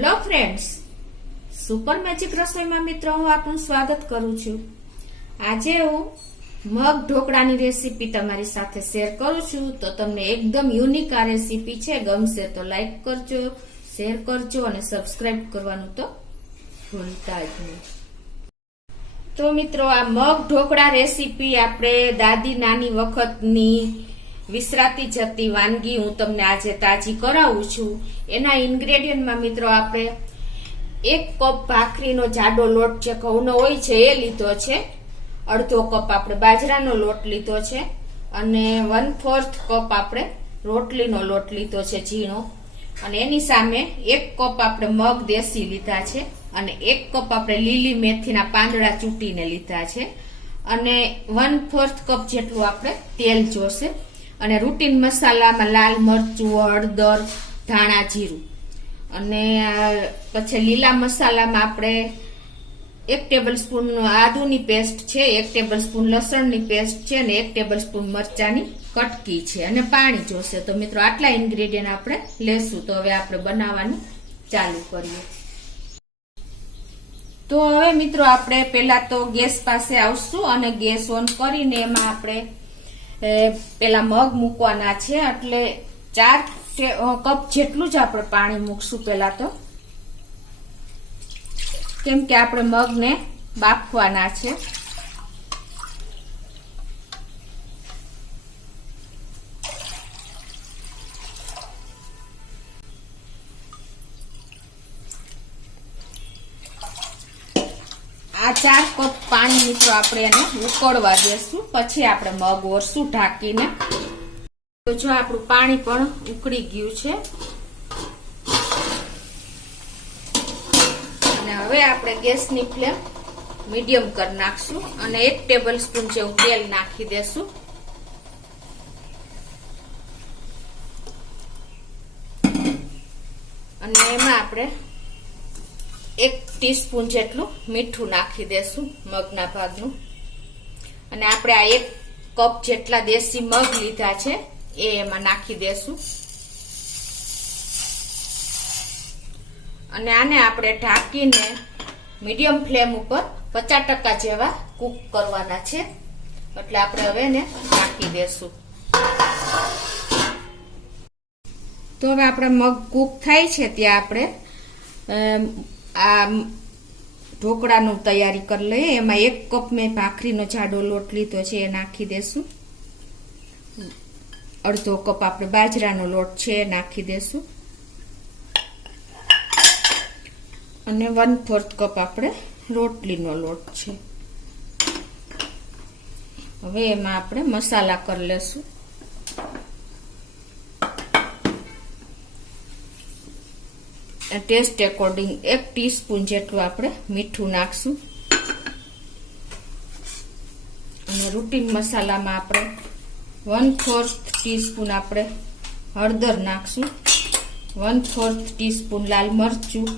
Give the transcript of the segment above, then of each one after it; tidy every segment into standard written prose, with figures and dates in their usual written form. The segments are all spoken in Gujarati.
હેલો ફ્રેન્ડ્સ, સુપર મેજિક રસોઈમાં મિત્રો હું આપનું સ્વાગત કરું છું। આજે હું મગ ઢોકળાની રેસીપી તમારી સાથે શેર કરું છું। તો તમને એકદમ યુનિક આ રેસીપી છે, ગમશે તો લાઈક કરજો, શેર કરજો અને સબસ્ક્રાઇબ કરવાનું તો ભૂલતા જ નહીં। તો મિત્રો, આ મગ ઢોકળા રેસીપી આપણે દાદી નાની વખતની વિસરાતી જતી વાનગી હું તમને આજે તાજી કરાવું છું। એના ઇન્ગ્રેડિયન્ટમાં મિત્રો આપણે 1 કપ ભાખરીનો જાડો લોટ જે ઘઉંનો હોય છે એ લીધો છે, અડધો કપ આપણે બાજરાનો લોટ લીધો છે અને 1/4 કપ આપણે રોટલીનો લોટ લીધો છે ઝીણો, અને એની સામે 1 કપ આપણે મગ દેશી લીધા છે અને 1 કપ આપણે લીલી મેથીના પાંદડા ચૂંટીને લીધા છે અને 1/4 કપ જેટલું આપણે તેલ જોશે અને રૂટીન મસાલામાં લાલ મરચું, હળદર, ધાણા જીરું અને પછી લીલા મસાલામાં આપણે 1 ટેબલસ્પૂન આદુની પેસ્ટ છે, 1 ટેબલસ્પૂન લસણની પેસ્ટ છે અને 1 ટેબલસ્પૂન મરચાની કટકી છે અને પાણી જોશે। તો મિત્રો આટલા ઇન્ગ્રેડિયન્ટ આપણે લેશું। તો હવે આપણે બનાવવાનું ચાલુ કરીએ। તો હવે મિત્રો આપણે પહેલા તો ગેસ પાસે આવશું અને ગેસ ઓન કરીને એમાં આપણે પેલા મગ મૂકવાના છે, એટલે 4 કપ જેટલું જ આપણે પાણી મૂકશું પેલા તો, કેમ કે આપણે મગને બાફવાના છે। આ 4 કપ પાણી મિત્રો આપણે એને ઉકળવા દેશું, પછી આપણે મગ ઓરશું ઢાંકીને। તો જો આપણું પાણી પણ ઉકળી ગયું છે અને હવે આપણે ગેસની ફ્લેમ મીડિયમ કરી નાખશું અને 1 ટેબલસ્પૂન જેવું તેલ નાખી દેશું અને એમાં આપણે 1 ટીસ્પૂન જેટલું મીઠું નાખી દેશું મગના ભાગનું, અને આપણે આ 1 કપ જેટલા દેશી મગ લીધા છે એ એમાં નાખી દેશું અને આને આપણે ઢાંકીને મીડિયમ ફ્લેમ ઉપર 50% જેવા કૂક કરવાના છે, એટલે આપણે હવે એને ઢાંકી દેશું। તો હવે આપણા મગ કૂક થાય છે ત્યાં આપણે આ ઢોકળાનું તૈયારી કરી લઈએ। એમાં 1 કપ મેં ભાખરીનો જાડો લોટ લીધો છે એ નાખી દેશું, અડધો કપ આપણે બાજરાનો લોટ છે એ નાખી દેશું અને 1/4 કપ આપણે રોટલીનો લોટ છે। હવે એમાં આપણે મસાલા કરી લેશું। ટેસ્ટ એકોર્ડિંગ 1 ટીસ્પૂન જેટલું આપણે મીઠું નાખશું અને રૂટીન મસાલામાં આપણે 1/4 ટીસ્પૂન આપણે હળદર નાખશું, 1/4 ટીસ્પૂન લાલ મરચું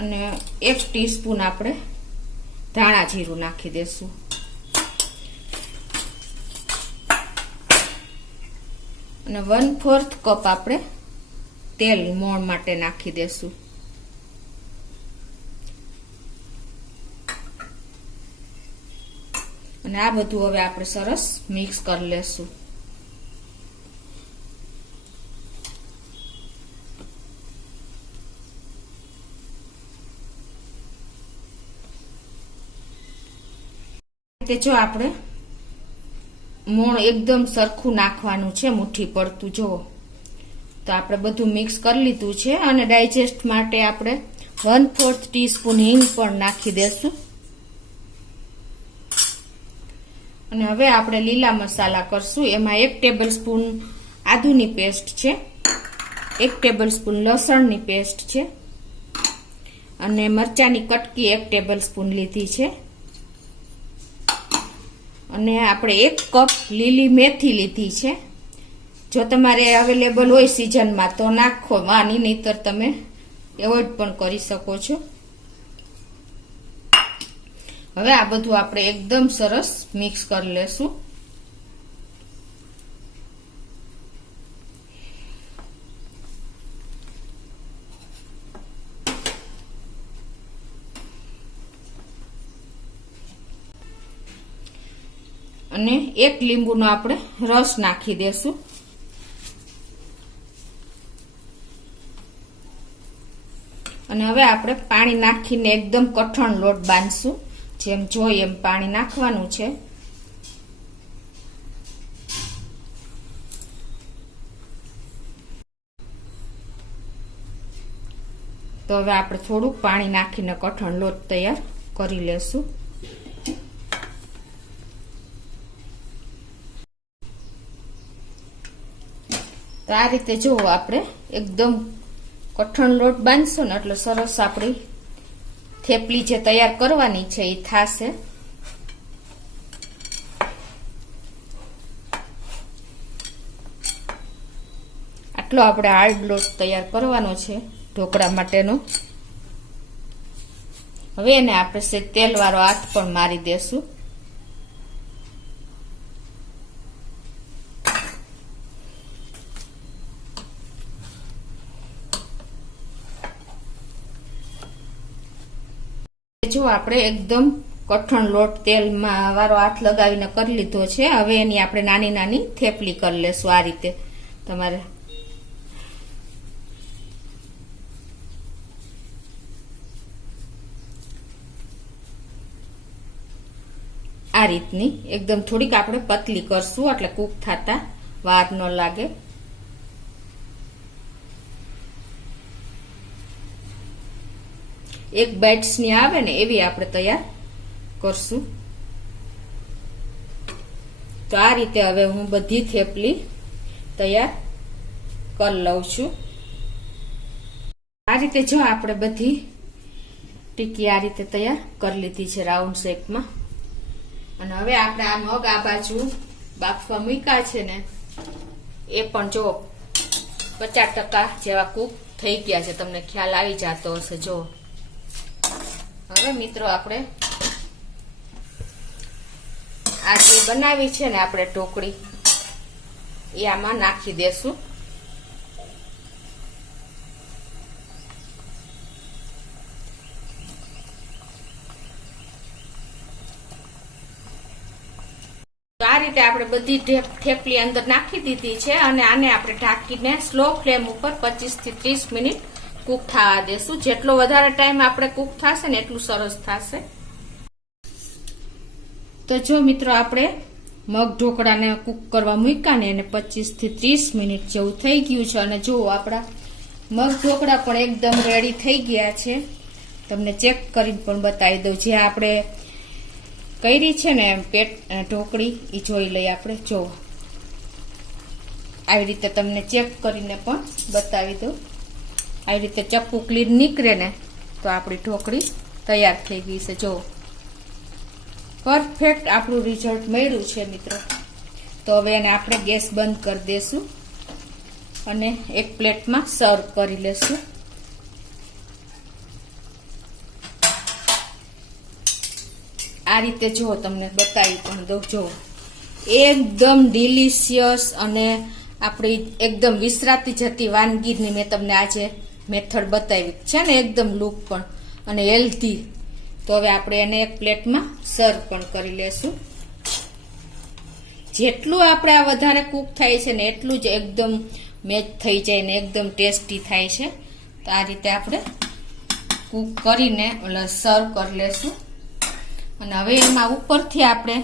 અને 1 ટીસ્પૂન આપણે ધાણા જીરું નાખી દેશું અને 1/4 કપ આપણે તેલ મોણ માટે નાખી દેશું અને આ બધું હવે આપણે સરસ મિક્સ કરી લેશું। જો આપણે મોણ એકદમ સરખું નાખવાનું છે, મુઠ્ઠી પડતું જુઓ। તો આપણે બધું મિક્સ કરી લીધું છે અને ડાયજેસ્ટ માટે આપણે 1/4 ટીસ્પૂન હિંગ પણ નાખી દેશું અને હવે આપણે લીલા મસાલા કરશું। એમાં 1 ટેબલસ્પૂન આદુની પેસ્ટ છે, 1 ટેબલસ્પૂન લસણની પેસ્ટ છે અને મરચાની કટકી 1 ટેબલસ્પૂન લીધી છે અને આપણે 1 કપ લીલી મેથી લીધી છે। જો તમારે અવેલેબલ હોય સિઝનમાં તો નાખો, વાની નહીતર તમે એવોઇડ પણ કરી શકો છો। હવે આ બધું આપણે એકદમ સરસ મિક્સ કરી લેશું। અને 1 લીંબુનો આપણે રસ નાખી દેશું. અને હવે આપણે પાણી નાખીને એકદમ કઠણ લોટ બાંધશું. જેમ જોઈએ એમ પાણી નાખવાનું છે. તો હવે આપણે થોડુંક પાણી નાખીને કઠણ લોટ તૈયાર કરી લેશું. તો આ રીતે જો આપણે એકદમ કઠણ લોટ બાંધશું ને એટલે સરસ આપણી થેપલી જે તૈયાર કરવાની છે એ થાશે. આટલો આપણે હાર્ડ લોટ તૈયાર કરવાનો છે ઢોકળા માટેનો. હવે એને આપણે તેલ વાળો હાથ પણ મારી દેશું. જો આપણે એકદમ કઠણ લોટ તેલમાં વાળો હાથ લગાવીને કરી લીધો છે. હવે એની આપણે નાની નાની થેપલી કરી લેશું. આ રીતે તમારે આ રીતની એકદમ થોડીક આપણે પતલી કરશું એટલે કૂક થતા વાર ન લાગે. એક બાઇટ્સ ની આવે ને એવી આપણે તૈયાર કરશું. તો આ રીતે હવે હું બધી થેપલી તૈયાર કરી લઉં છું. આ રીતે જો આપણે બધી ટીકી આ રીતે તૈયાર કરી લીધી છે રાઉન્ડ શેપમાં. અને હવે આપણે આ મગ આ બાજુ બાફવા મૂક્યા છે ને એ પણ જો 50% જેવા કૂક થઈ ગયા છે. તમને ખ્યાલ આવી જતો હશે. જો હવે મિત્રો આપણે આ જે બનાવી છે ને આપણે ઢોકળી એ આમાં નાખી દેશું. આ રીતે આપણે બધી થેપલી અંદર નાખી દીધી છે અને આને આપણે ઢાંકીને સ્લો ફ્લેમ ઉપર 25 થી 30 મિનિટ કૂક થવા દેશું. જેટલો વધારે ટાઈમ આપણે કૂક થશે ને એટલું સરસ થશે. તો જો મિત્રો આપણે મગ ઢોકળાને કૂક કરવા મૂક્યા ને એને 25 થી 30 મિનિટ જેવું થઈ ગયું છે. અને જો આપણા મગ ઢોકળા પણ એકદમ રેડી થઈ ગયા છે. તમને ચેક કરીને પણ બતાવી દઉં. જે આપણે કરી છે ને પેટ ઢોકળી એ જોઈ લઈએ આપણે. જો આવી રીતે તમને ચેક કરીને પણ બતાવી દઉં. આવી રીતે ચપ્પુ ક્લીન નીકળે ને તો આપણી ઢોકળી તૈયાર થઈ ગઈ છે. જો પરફેક્ટ આપણું રિઝલ્ટ મળ્યું છે મિત્રો. તો હવે એને આપણે ગેસ બંધ કરી દેશું અને એક પ્લેટમાં સર્વ કરી લેશું. આ રીતે જો તમને બતાવી પણ દઉં. જો એકદમ ડિલિશિયસ અને આપણી એકદમ વિસરાતી જતી વાનગીની મેં તમને આજે મેથડ બતાવી છે ને એકદમ લુક પણ અને હેલ્ધી. તો હવે આપણે એને એક પ્લેટમાં સર્વ પણ કરી લેશું. જેટલું આપણે આ વધારે કૂક થાય છે ને એટલું જ એકદમ મેચ થઈ જાય ને એકદમ ટેસ્ટી થાય છે. તો આ રીતે આપણે કૂક કરીને સર્વ કરી લેશું. અને હવે એમાં ઉપરથી આપણે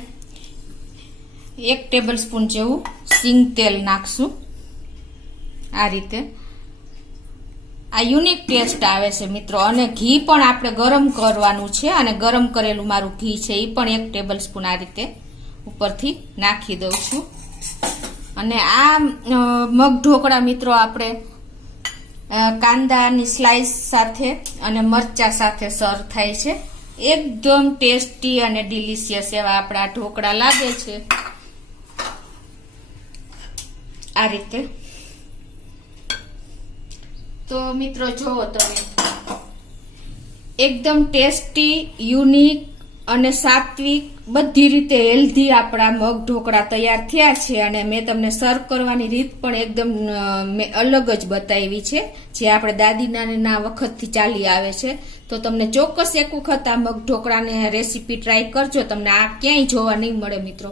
1 ટેબલ સ્પૂન જેવું સિંગ તેલ નાખશું. આ રીતે આ યુનિક ટેસ્ટ આવે છે મિત્રો. અને ઘી પણ આપણે ગરમ કરવાનું છે અને ગરમ કરેલું મારું ઘી છે એ પણ 1 ટેબલ સ્પૂન આ રીતે ઉપરથી નાખી દઉં છું. અને આ મગ ઢોકળા મિત્રો આપણે કાંદાની સ્લાઇસ સાથે અને મરચા સાથે સર્વ થાય છે. એકદમ ટેસ્ટી અને ડિલિશિયસ એવા આપણા ઢોકળા લાગે છે. આ રીતે તો મિત્રો જુઓ તમે એકદમ ટેસ્ટી યુનિક અને સાત્વિક બધી રીતે હેલ્ધી આપણા મગ ઢોકળા તૈયાર થયા છે. અને મેં તમને સર્વ કરવાની રીત પણ એકદમ અલગ જ બતાવી છે જે આપણે દાદીના વખતથી ચાલી આવે છે. તો તમને ચોક્કસ એક વખત આ મગ ઢોકળાને રેસીપી ટ્રાય કરજો. તમને આ ક્યાંય જોવા નહીં મળે મિત્રો.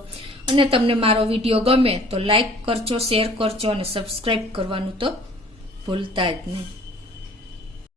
અને તમને મારો વિડીયો ગમે તો લાઈક કરજો, શેર કરજો અને સબસ્ક્રાઈબ કરવાનું તો ભૂલતા જ નહીં.